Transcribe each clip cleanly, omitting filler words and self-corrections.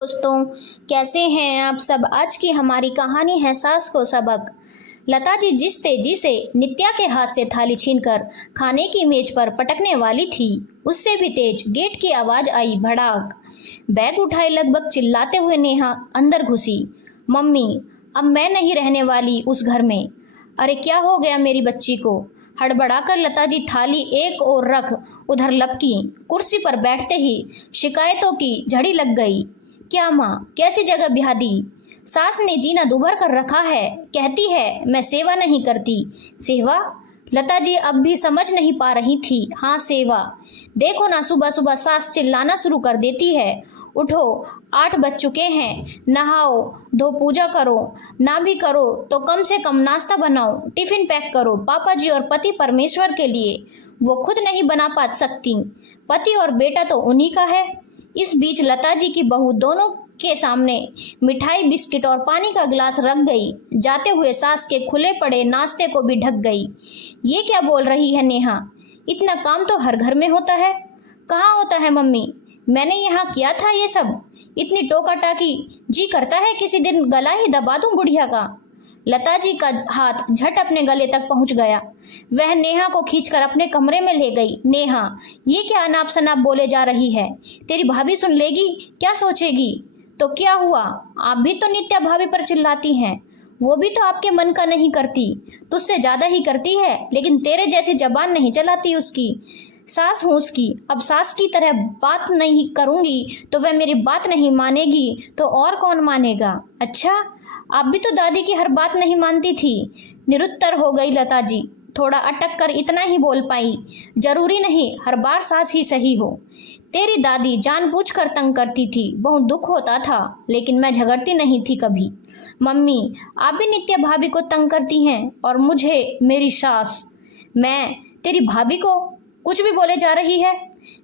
दोस्तों, कैसे हैं आप सब। आज की हमारी कहानी है सास को सबक। लता जी जिस तेजी से नित्या के हाथ से थाली छीनकर खाने की मेज पर पटकने वाली थी, उससे भी तेज गेट की आवाज आई भड़ाक। बैग उठाए लगभग चिल्लाते हुए नेहा अंदर घुसी। मम्मी, अब मैं नहीं रहने वाली उस घर में। अरे क्या हो गया मेरी बच्ची को। हड़बड़ाकर लता जी थाली एक ओर रख उधर लपकी। कुर्सी पर बैठते ही शिकायतों की झड़ी लग गई। क्या माँ, कैसी जगह ब्याह दी। सास ने जीना दुभर कर रखा है, कहती है मैं सेवा नहीं करती। सेवा? लता जी अब भी समझ नहीं पा रही थी। हाँ, सेवा। देखो ना, सुबह सुबह सास चिल्लाना शुरू कर देती है। उठो, 8 बज चुके हैं, नहाओ धो पूजा करो। ना भी करो तो कम से कम नाश्ता बनाओ, टिफिन पैक करो पापा जी और पति परमेश्वर के लिए। वो खुद नहीं बना पा सकती, पति और बेटा तो उन्हीं का है। इस बीच लता जी की बहू दोनों के सामने मिठाई, बिस्किट और पानी का गिलास रख गई। जाते हुए सास के खुले पड़े नाश्ते को भी ढक गई। ये क्या बोल रही है नेहा, इतना काम तो हर घर में होता है। कहाँ होता है मम्मी, मैंने यहाँ किया था ये सब। इतनी टोका टाकी, जी करता है किसी दिन गला ही दबा दूं बुढ़िया का। लता जी का हाथ झट अपने गले तक पहुंच गया। वह नेहा को खींचकर अपने कमरे में ले गई। नेहा, ये क्या अनाप शनाप बोले जा रही है। तेरी भाभी सुन लेगी, क्या सोचेगी। तो क्या हुआ, आप भी तो नित्या भाभी पर चिल्लाती हैं। वो भी तो आपके मन का नहीं करती, तुझसे ज्यादा ही करती है, लेकिन तेरे जैसी जबान नहीं चलाती उसकी। सास हूँ उसकी, अब सास की तरह बात नहीं करूंगी तो वह मेरी बात नहीं मानेगी तो और कौन मानेगा। अच्छा, आप भी तो दादी की हर बात नहीं मानती थी। निरुत्तर हो गई लता जी, थोड़ा अटक कर इतना ही बोल पाई। जरूरी नहीं हर बार सास ही सही हो। तेरी दादी जानबूझकर तंग करती थी, बहुत दुख होता था, लेकिन मैं झगड़ती नहीं थी कभी। मम्मी, आप भी नित्या भाभी को तंग करती हैं और मुझे मेरी सास। मैं तेरी भाभी को कुछ भी बोले जा रही है।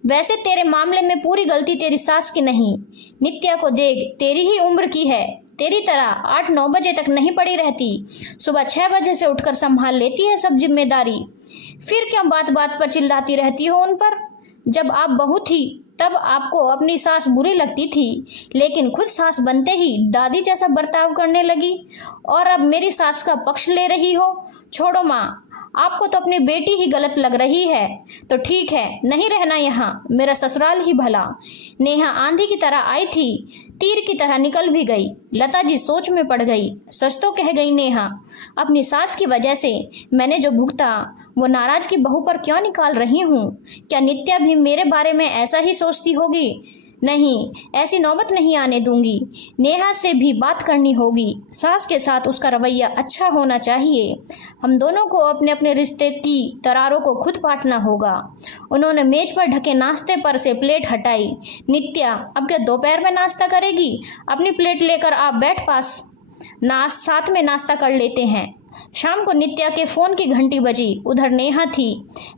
वैसे तेरे मामले में पूरी गलती तेरी सास की नहीं। नित्या को देख, तेरी ही उम्र की है, तेरी तरह 8-9 बजे तक नहीं पड़ी रहती, सुबह 6 बजे से उठकर संभाल लेती है सब जिम्मेदारी। फिर क्यों बात बात पर चिल्लाती रहती हो उन पर। जब आप बहू थी तब आपको अपनी सास बुरी लगती थी, लेकिन खुद सास बनते ही दादी जैसा बर्ताव करने लगी और अब मेरी सास का पक्ष ले रही हो। छोड़ो माँ, आपको तो अपनी बेटी ही गलत लग रही है तो ठीक है, नहीं रहना यहाँ, मेरा ससुराल ही भला। नेहा आंधी की तरह आई थी, तीर की तरह निकल भी गई। लता जी सोच में पड़ गई। सच तो कह गई नेहा, अपनी सास की वजह से मैंने जो भुगता वो नाराज की बहू पर क्यों निकाल रही हूँ। क्या नित्या भी मेरे बारे में ऐसा ही सोचती होगी। नहीं, ऐसी नौबत नहीं आने दूंगी। नेहा से भी बात करनी होगी, सास के साथ उसका रवैया अच्छा होना चाहिए। हम दोनों को अपने अपने रिश्ते की दरारों को खुद पाटना होगा। उन्होंने मेज पर ढके नाश्ते पर से प्लेट हटाई। नित्या, अब क्या दोपहर में नाश्ता करेगी। अपनी प्लेट लेकर आप बैठ पास, साथ में नाश्ता कर लेते हैं। शाम को नित्या के फोन की घंटी बजी। उधर नेहा थी।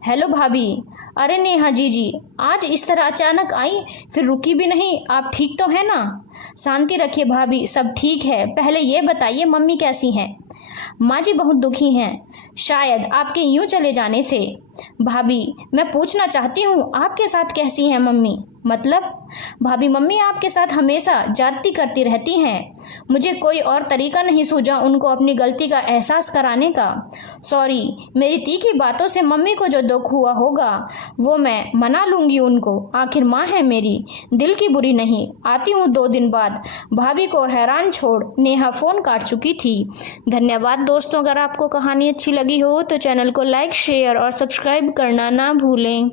हेलो भाभी। अरे नेहा जी, आज इस तरह अचानक आई, फिर रुकी भी नहीं। आप ठीक तो है ना। शांति रखिए भाभी, सब ठीक है। पहले ये बताइए मम्मी कैसी हैं। माँ जी बहुत दुखी हैं, शायद आपके यूं चले जाने से। भाभी, मैं पूछना चाहती हूँ आपके साथ कैसी हैं मम्मी। मतलब? भाभी, मम्मी आपके साथ हमेशा जाती करती रहती हैं। मुझे कोई और तरीका नहीं सूझा उनको अपनी गलती का एहसास कराने का। सॉरी, मेरी तीखी बातों से मम्मी को जो दुख हुआ होगा वो मैं मना लूँगी उनको, आखिर माँ है मेरी, दिल की बुरी नहीं। आती हूँ 2 दिन बाद। भाभी को हैरान छोड़ नेहा फ़ोन काट चुकी थी। धन्यवाद दोस्तों, अगर आपको कहानी अच्छी लगी हो तो चैनल को लाइक, शेयर और सब्सक्राइब करना ना भूलें।